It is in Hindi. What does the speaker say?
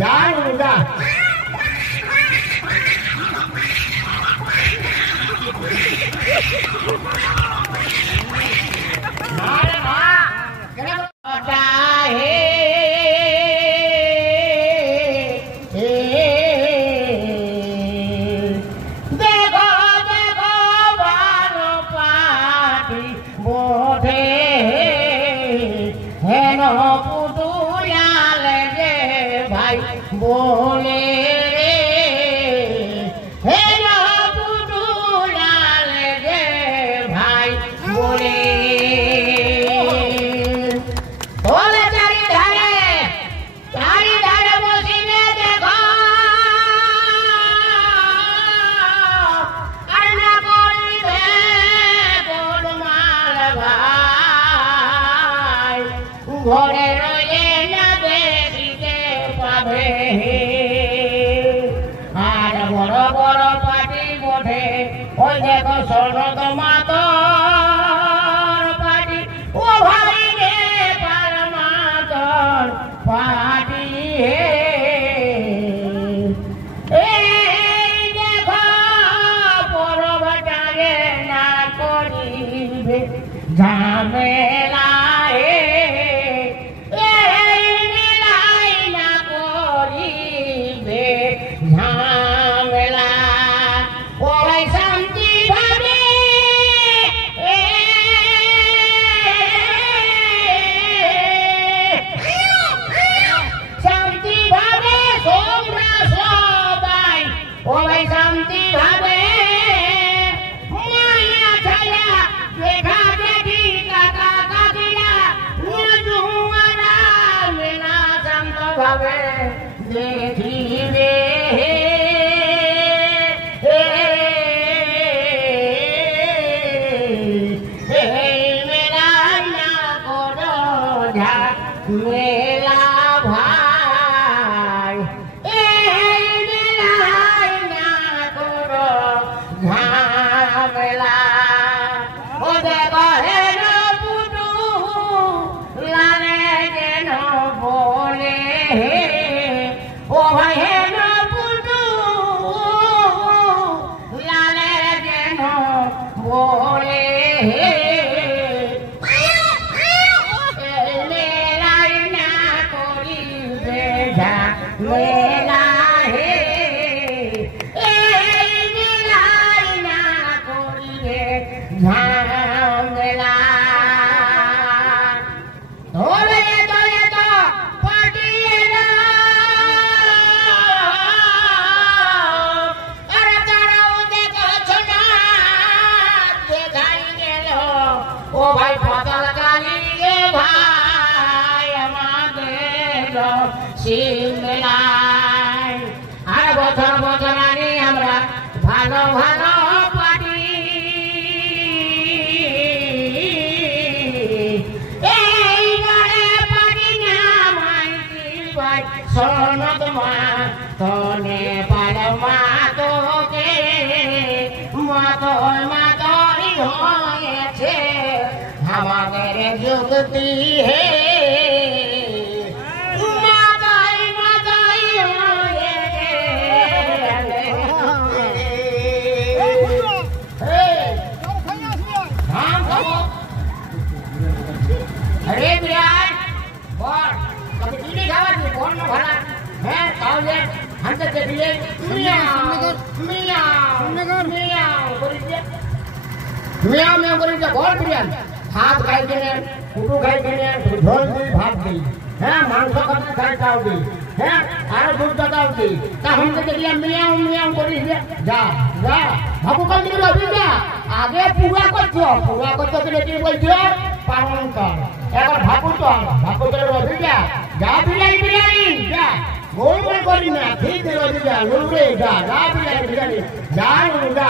জানো যা बोले रे हेलो पुटुलाल गे भाई बोले बोले चारी धारे बसिने देखो अन्ना करिबे गोलमाल भाई घरे रइले ना देखिते पाबे আর বড় বড় পাটি বটে ওই দেখো সনদ মাতর পাটি ও ভাই রে পার মাতর পাটি এই দেখো পরবটারে না করিবে ঝামেলা ঝামেলা ও ভাই শান্তি ভাবে তোমরা সবাই ও ভাই শান্তি ভাবে মায়া ছায়া দেখা দেখি কাকা কাকিরা জুয়ারা মেলা শান্ত ভাবে দেখিবে মেলা ভাই এই মেলায় না করো ঝামেলা ও দেখো হেন পুটু লালে যেন বলে ও ভাই হেন পুটু লালে যেন বলে मेला हे मेलाई ना करिबे झमेला धरे धरे तो पटिला अरे ताराओ देखो ना देखाई गेल ओ भाई पतल काली गे भाई আমাদের সিমলাই আর বছর বছর আনি আমরা ভালো ভালো পাটি এই গাড়ে পাটি না মাইতি ভাই সনদ মা তনে পাল মা তোকে মাতরি হয়েছে আমাদের যুক্তি হে अरे बिराट बोल कभी चीनी खावा तू बोल ना भला है ताऊले हम तो देखिए मियां मियां मियां बोलिए मियां मियां बोलिए बोल बिराट हाथ खाई देने कुटू खाई देने ढोल दी भात दी है मांस कभी खाई ताऊ दी है आरे दूध दाताऊ दी ता हम तो देखिए मियां मियां बोलिए जा जा भागो कल दिन अभी जा आगे पूरा करतो के लेके बोलछो पालन कर এবার ভাকুতলে রবি যা বিলাই যা গোল গোল করি না ঠিক রবি যা নুরে যা বিলাই যা নুরা